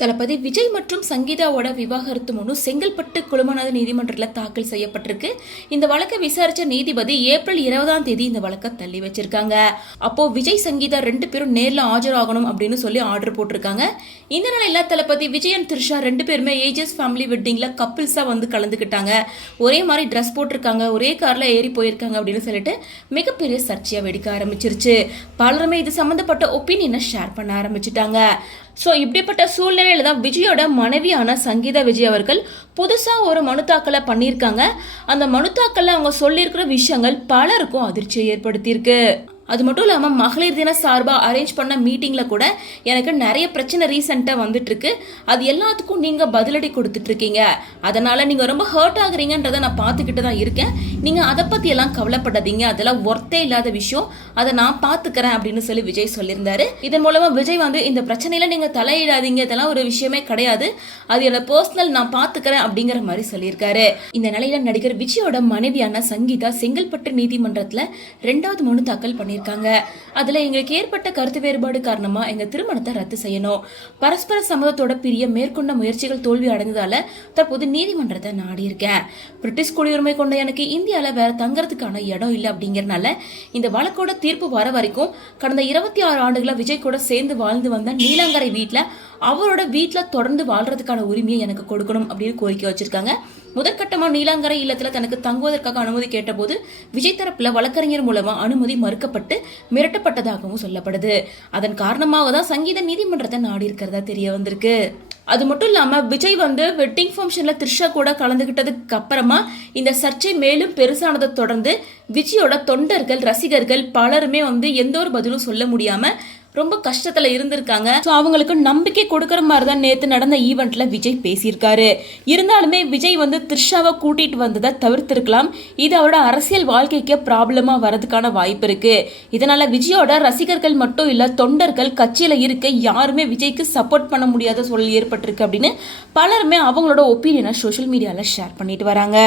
தளபதி விஜய் மற்றும் சங்கீதாவோட விவாகரத்து மனு செங்கல்பட்டு குழுமநாதன் நீதிமன்றத்தில் தாக்கல் செய்யப்பட்டிருக்கு. இந்த வழக்கை விசாரிச்ச நீதிபதி ஏப்ரல் 20 இந்த வழக்கை தள்ளி வச்சிருக்காங்க. அப்போ விஜய் சங்கீதா 2 பேரும் நேரில் ஆஜராகணும் அப்படின்னு சொல்லி ஆர்டர் போட்டிருக்காங்க. இந்த நிலையில தளபதி விஜய் அண்ட் த்ரிஷா 2 பேருமே ஏஜஸ் ஃபேமிலி வெட்டிங்ல கப்பிள்ஸா வந்து கலந்துக்கிட்டாங்க. ஒரே மாதிரி ட்ரெஸ் போட்டிருக்காங்க, ஒரே கார்ல ஏறி போயிருக்காங்க அப்படின்னு சொல்லிட்டு மிகப்பெரிய சர்ச்சையா வெடிக்க ஆரம்பிச்சிருச்சு. பலருமே இது சம்பந்தப்பட்ட ஒப்பீனியனை ஷேர் பண்ண ஆரம்பிச்சுட்டாங்க. ஸோ இப்படிப்பட்ட சூழ்நிலையில தான் விஜயோட மனைவியான சங்கீதா விஜய் அவர்கள் புதுசாக ஒரு மனு தாக்கலை பண்ணியிருக்காங்க. அந்த மனு தாக்கல்ல அவங்க சொல்லியிருக்கிற விஷயங்கள் பலருக்கும் அதிர்ச்சியை ஏற்படுத்தியிருக்கு. அது மட்டும் இல்லாமல் மகளிர் தின சார்பாக அரேஞ்ச் பண்ண மீட்டிங்கில் கூட எனக்கு நிறைய பிரச்சனை ரீசெண்டாக வந்துட்டு இருக்கு. அது எல்லாத்துக்கும் நீங்கள் பதிலடி கொடுத்துட்டு இருக்கீங்க. அதனால நீங்கள் ரொம்ப ஹர்ட் ஆகுறீங்கன்றதை நான் பார்த்துக்கிட்டு தான் இருக்கேன். நீங்கள் அதை பற்றி எல்லாம் கவலைப்படாதீங்க, அதெல்லாம் ஒர்த்தே இல்லாத விஷயம், அதை நான் பார்த்துக்கிறேன் அப்படின்னு சொல்லி விஜய் சொல்லியிருந்தாரு. இதன் மூலமாக விஜய் வந்து இந்த பிரச்சனையில நீங்கள் தலையிடாதீங்க, இதெல்லாம் ஒரு விஷயமே கிடையாது, அது என்னோட பர்சனல், நான் பார்த்துக்கிறேன் அப்படிங்கிற மாதிரி சொல்லியிருக்காரு. இந்த நிலையில நடிகர் விஜயோட மனைவியான சங்கீதா செங்கல்பட்டு நீதிமன்றத்தில் 2வது மனு தாக்கல் பண்ணி இருக்காங்க. அதுல எங்களுக்கு ஏற்பட்ட கருத்து வேறுபாடு காரணமா எங்க திருமணத்தை ரத்து செய்யணும், பரஸ்பர சம்மதத்தோட பிரிய மேற்கொண்ட முயற்சிகள் தோல்வி அடைந்ததால தற்போது நீதிமன்றத்தை நாடி இருக்கேன். பிரிட்டிஷ் குடியுரிமை கொண்ட எனக்கு இந்தியால வேற தங்கறதுக்கான இடம் இல்லை அப்படிங்கறதுனால இந்த வழக்கோட தீர்ப்பு வர வரைக்கும் கடந்த 26 ஆண்டுகளா விஜய் கூட சேர்ந்து வாழ்ந்து வந்த நீலாங்கரை வீட்டுல அவரோட வீட்டுல தொடர்ந்து வாழ்றதுக்கான உரிமையை எனக்கு கொடுக்கணும் அப்படின்னு கோரிக்கை வச்சிருக்காங்க. முதற்கட்டமா நீலாங்கரை இல்லத்துல தனக்கு தங்குவதற்காக அனுமதி கேட்டபோது விஜய் தரப்புல வழக்கறிஞர் மூலமா அனுமதி மறுக்கப்பட்டு மிரட்டப்பட்டதாகவும் சொல்லப்படுது. அதன் காரணமாக தான் சங்கீத நீதிமன்றத்தை நாடி இருக்கிறதா தெரிய வந்திருக்கு. அது மட்டும் இல்லாம விஜய் வந்து வெட்டிங் ஃபங்க்ஷன்ல த்ரிஷா கூட கலந்துகிட்டதுக்கு அப்புறமா இந்த சர்ச்சை மேலும் பெருசானதை தொடர்ந்து விஜயோட தொண்டர்கள், ரசிகர்கள் பலருமே வந்து எந்த ஒரு பதிலும் சொல்ல முடியாம ரொம்ப கஷ்டத்துல இருந்திருக்காங்க. ஸோ அவங்களுக்கு நம்பிக்கை கொடுக்கற மாதிரி தான் நேற்று நடந்த ஈவெண்ட்ல விஜய் பேசியிருக்காரு. இருந்தாலுமே விஜய் வந்து த்ரிஷாவை கூட்டிட்டு வந்ததை தவிர்த்திருக்கலாம். இது அவரோட அரசியல் வாழ்க்கைக்கு ப்ராப்ளமா வரதுக்கான வாய்ப்பு இருக்கு. இதனால விஜயோட ரசிகர்கள் மட்டும் இல்ல, தொண்டர்கள், கட்சியில இருக்க யாருமே விஜய்க்கு சப்போர்ட் பண்ண முடியாத சூழல் ஏற்பட்டிருக்கு அப்படின்னு பலருமே அவங்களோட ஒப்பீனியனை சோஷியல் மீடியால ஷேர் பண்ணிட்டு வராங்க.